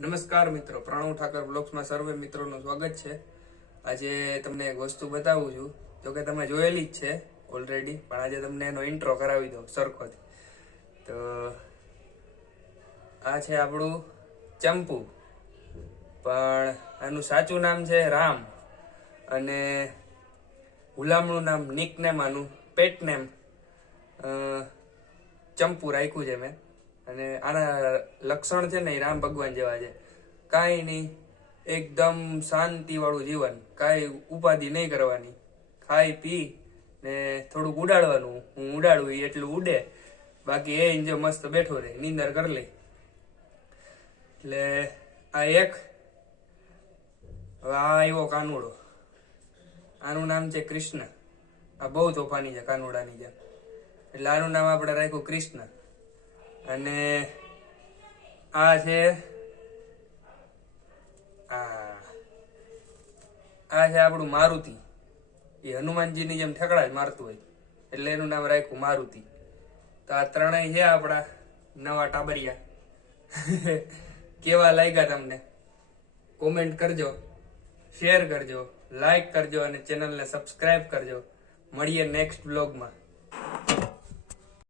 નમસ્કાર મિત્રો, પ્રણવ ઠાકર બ્લોગ્સમાં સર્વે મિત્રોનું સ્વાગત છે. આજે તમને એક વસ્તુ બતાવું છું. જો કે તમે જોયેલી જ છે ઓલરેડી પણ આજે તમને એનો ઇન્ટ્રો કરાવી દઉં સરખોથી. તો આ છે આપણું ચંપુ. પણ આનું સાચું નામ છે રામ. અને ગુલામનું નામ નિક નેમ આનું પેટ નેમ ચંપુ રાખ્યું છે મેં. અને આના લક્ષણ છે ને એ રામ ભગવાન જેવા છે. કાંઈ નહીં, એકદમ શાંતિવાળું જીવન, કાંઈ ઉપાધિ નહીં કરવાની. ખાઈ પી ને થોડુંક ઉડાડવાનું, હું ઉડાડું એટલું ઉડે, બાકી એ જો મસ્ત બેઠો રહે, નીંદર કરી લે. એટલે આ એક, હવે આ આવ્યો કાનુડો. આનું નામ છે કૃષ્ણ. આ બહુ તોફાની છે, કાનુડાની જેમ. એટલે આનું નામ આપણે રાખ્યું કૃષ્ણ. અને આ છે, આ આ છે આપણું મારુતિ. એ હનુમાનજીની જેમ ઠેકડા જ મારતું હોય. એટલે એનું નામ રાખ્યું મારુતિ. તો આ ત્રણેય છે આપણા નવા ટાબરિયા. કેવા લાગ્યા તમને? કોમેન્ટ કરજો, શેર કરજો, લાઈક કરજો અને ચેનલને સબસ્ક્રાઈબ કરજો. મળીએ નેક્સ્ટ બ્લોગમાં